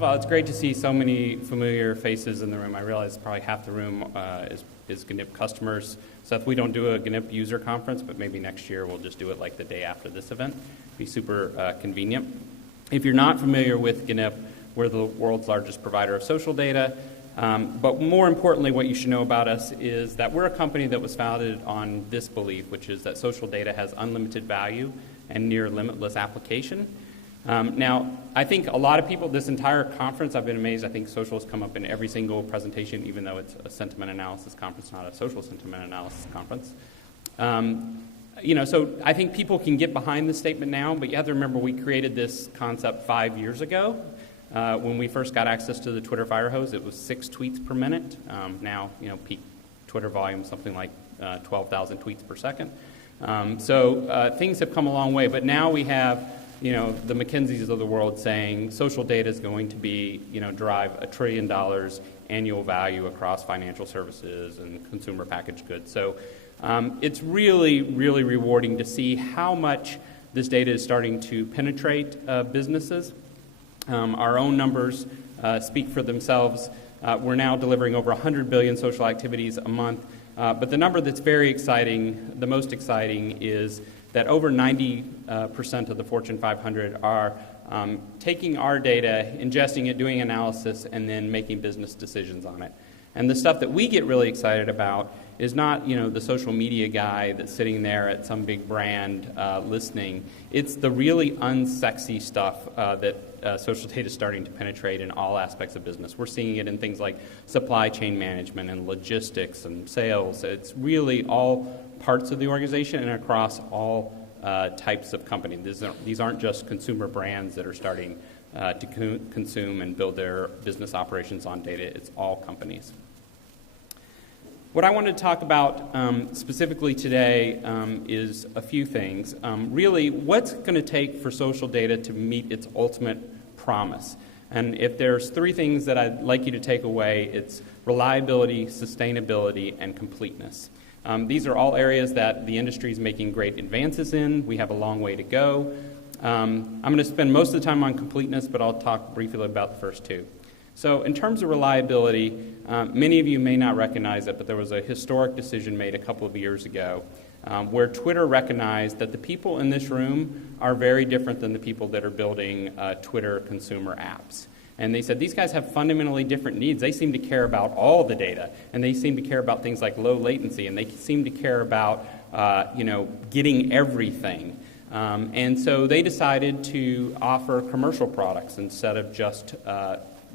of all, it's great to see so many familiar faces in the room. I realize probably half the room is gnip customers. So if we don't do a gnip user conference, but maybe next year we'll just do it like the day after this event. Be super convenient. If you're not familiar with gnip, we're the world's largest provider of social data. But more importantly, what you should know about us is that we're a company that was founded on this belief, which is that social data has unlimited value and near limitless application. Now, I think a lot of people, this entire conference, I've been amazed. I think social has come up in every single presentation, even though it's a sentiment analysis conference, not a social sentiment analysis conference. So I think people can get behind this statement now, but you have to remember we created this concept 5 years ago. When we first got access to the Twitter fire hose, it was 6 tweets per minute. Now, peak Twitter volume, something like 12,000 tweets per second. So things have come a long way, but now we have the McKinseys of the world saying social data is going to be, drive $1 trillion annual value across financial services and consumer packaged goods. So it's really, really rewarding to see how much this data is starting to penetrate businesses. Our own numbers speak for themselves. We're now delivering over 100 billion social activities a month. But the number that's very exciting, the most exciting, is that over 90% of the Fortune 500 are taking our data, ingesting it, doing analysis, and then making business decisions on it. And the stuff that we get really excited about is not, the social media guy that's sitting there at some big brand listening. It's the really unsexy stuff that social data is starting to penetrate in all aspects of business. We're seeing it in things like supply chain management and logistics and sales. It's really all parts of the organization and across all types of companies. These aren't just consumer brands that are starting to consume and build their business operations on data. It's all companies. What I wanted to talk about specifically today is a few things. Really, what's going to take for social data to meet its ultimate promise? And if there's 3 things that I'd like you to take away, it's reliability, sustainability, and completeness. These are all areas that the industry is making great advances in. We have a long way to go. I'm going to spend most of the time on completeness, but I'll talk briefly about the first 2. So in terms of reliability, many of you may not recognize it, but there was a historic decision made a couple of years ago where Twitter recognized that the people in this room are very different than the people that are building Twitter consumer apps. And they said these guys have fundamentally different needs. They seem to care about all the data, and they seem to care about things like low latency, and they seem to care about getting everything. And so they decided to offer commercial products instead of just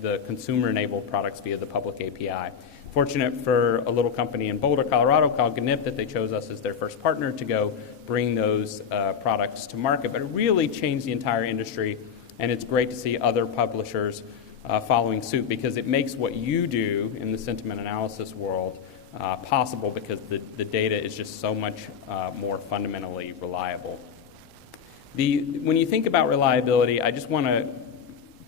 the consumer-enabled products via the public API. Fortunate for a little company in Boulder, Colorado called gnip that they chose us as their first partner to go bring those products to market. But it really changed the entire industry, and it's great to see other publishers following suit because it makes what you do in the sentiment analysis world possible because the data is just so much more fundamentally reliable. When you think about reliability, I just want to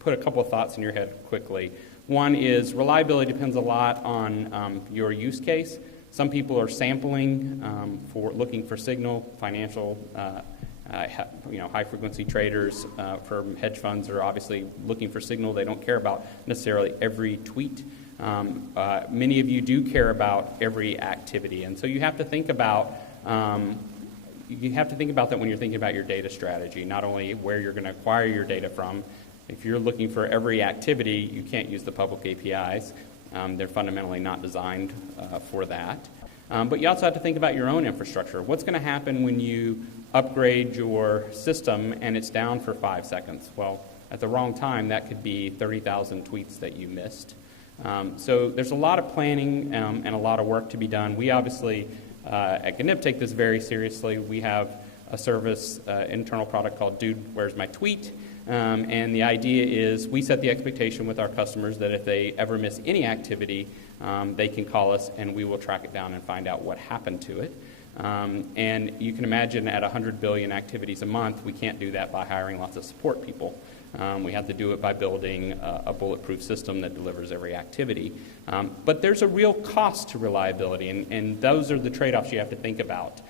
put a couple of thoughts in your head quickly. One is reliability depends a lot on your use case. Some people are sampling for looking for signal. Financial, high-frequency traders for hedge funds are obviously looking for signal. They don't care about necessarily every tweet. Many of you do care about every activity, and so you have to think about that when you're thinking about your data strategy. Not only where you're going to acquire your data from. If you're looking for every activity, you can't use the public APIs. They're fundamentally not designed for that. But you also have to think about your own infrastructure. What's going to happen when you upgrade your system and it's down for 5 seconds? Well, at the wrong time, that could be 30,000 tweets that you missed. So there's a lot of planning and a lot of work to be done. We obviously, at gnip, take this very seriously. We have a service, internal product called Dude, Where's My Tweet? And the idea is we set the expectation with our customers that if they ever miss any activity, they can call us and we will track it down and find out what happened to it. And you can imagine at 100 billion activities a month, we can't do that by hiring lots of support people. We have to do it by building a bulletproof system that delivers every activity. But there's a real cost to reliability, and those are the trade-offs you have to think about.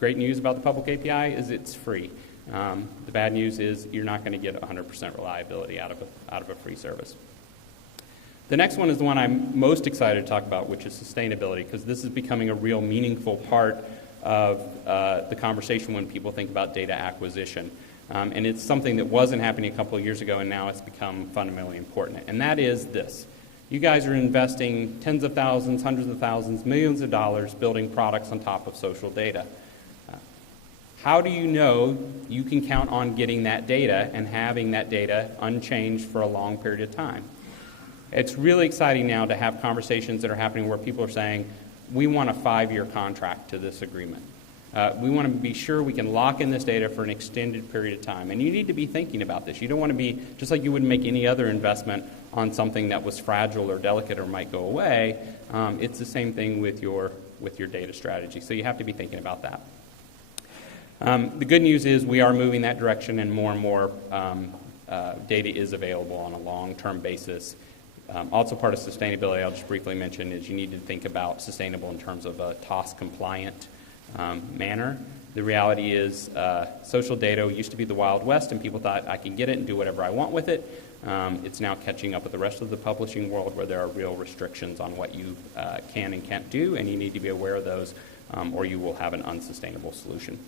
Great news about the public API is it's free. The bad news is you're not going to get 100% reliability out of a free service. The next one is the one I'm most excited to talk about, which is sustainability, because this is becoming a real meaningful part of the conversation when people think about data acquisition. And it's something that wasn't happening a couple of years ago, and now it's become fundamentally important. And that is this. You guys are investing tens of thousands, hundreds of thousands, millions of dollars building products on top of social data. How do you know you can count on getting that data and having that data unchanged for a long period of time? It's really exciting now to have conversations that are happening where people are saying, we want a 5-year contract to this agreement. We want to be sure we can lock in this data for an extended period of time. And you need to be thinking about this. You don't want to be, just like you wouldn't make any other investment on something that was fragile or delicate or might go away, it's the same thing with your data strategy. So you have to be thinking about that. The good news is we are moving that direction, and more data is available on a long-term basis. Also part of sustainability, I'll just briefly mention, is you need to think about sustainable in terms of a TOS-compliant manner. The reality is social data used to be the Wild West, and people thought I can get it and do whatever I want with it. It's now catching up with the rest of the publishing world where there are real restrictions on what you can and can't do, and you need to be aware of those or you will have an unsustainable solution.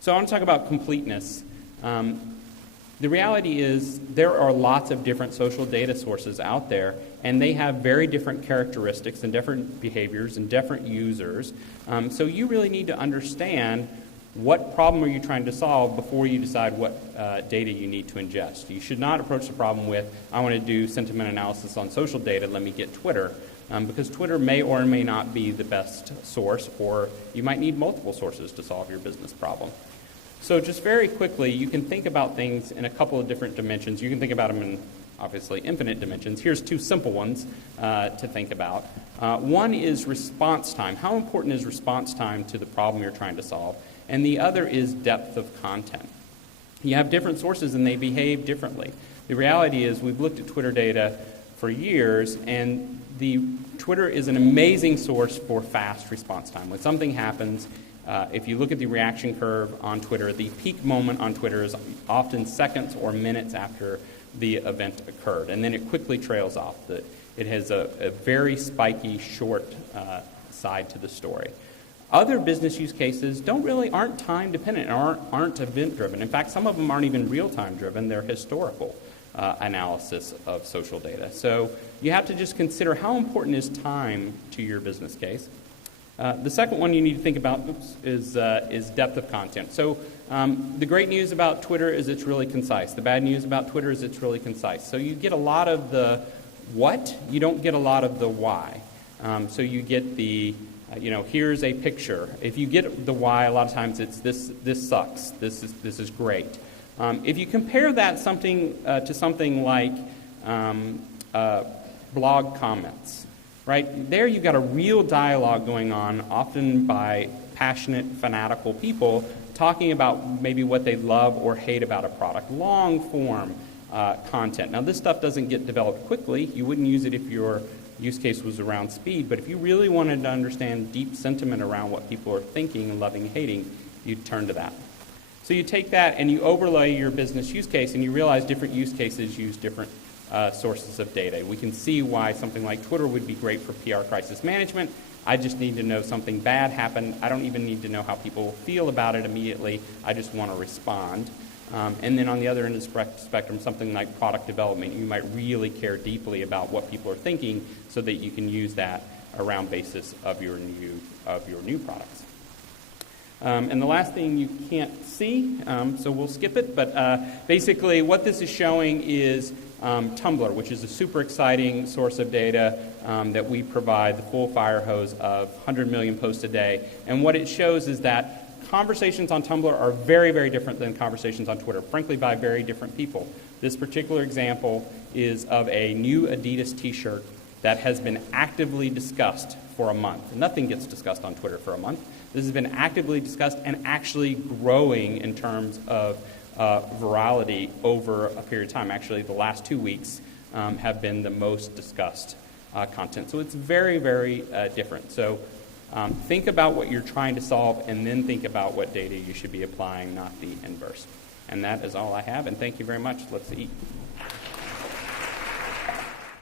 So I want to talk about completeness. The reality is there are lots of different social data sources out there, and they have very different characteristics and different behaviors and different users. So you really need to understand what problem are you trying to solve before you decide what data you need to ingest. You should not approach the problem with, I want to do sentiment analysis on social data, let me get Twitter, because Twitter may or may not be the best source, or you might need multiple sources to solve your business problem. So just very quickly, you can think about things in a couple of different dimensions. You can think about them in, obviously, infinite dimensions. Here's 2 simple ones to think about. One is response time. How important is response time to the problem you're trying to solve? And the other is depth of content. You have different sources, and they behave differently. The reality is we've looked at Twitter data for years, and Twitter is an amazing source for fast response time. When something happens, if you look at the reaction curve on Twitter, the peak moment on Twitter is often seconds or minutes after the event occurred, and then it quickly trails off. It has a very spiky, short side to the story. Other business use cases aren't time dependent, aren't event driven. In fact, some of them aren't even real time driven. They're historical analysis of social data. So you have to just consider how important is time to your business case. The second one you need to think about is depth of content. So the great news about Twitter is it's really concise. The bad news about Twitter is it's really concise. So you get a lot of the what, you don't get a lot of the why. So you get the, here's a picture. If you get the why, a lot of times it's this sucks, this is great. If you compare that to something like blog comments, right? There you've got a real dialogue going on, often by passionate, fanatical people talking about maybe what they love or hate about a product. Long-form content. Now, this stuff doesn't get developed quickly. You wouldn't use it if your use case was around speed, but if you really wanted to understand deep sentiment around what people are thinking, loving, hating, you'd turn to that. So you take that and you overlay your business use case, and you realize different use cases use different sources of data. We can see why something like Twitter would be great for PR crisis management. I just need to know something bad happened. I don't even need to know how people feel about it immediately. I just want to respond. And then on the other end of the spectrum, something like product development, you might really care deeply about what people are thinking so that you can use that around basis of your new products. And the last thing you can't see, so we'll skip it, but basically what this is showing is Tumblr, which is a super exciting source of data that we provide, the full fire hose of 100 million posts a day. And what it shows is that conversations on Tumblr are very, very different than conversations on Twitter, frankly, by very different people. This particular example is of a new Adidas t-shirt that has been actively discussed for a month. Nothing gets discussed on Twitter for a month. This has been actively discussed and actually growing in terms of virality over a period of time. Actually, the last 2 weeks have been the most discussed content. So it's very, very different. So Think about what you're trying to solve, and then think about what data you should be applying, not the inverse. And that is all I have, and thank you very much. Let's eat.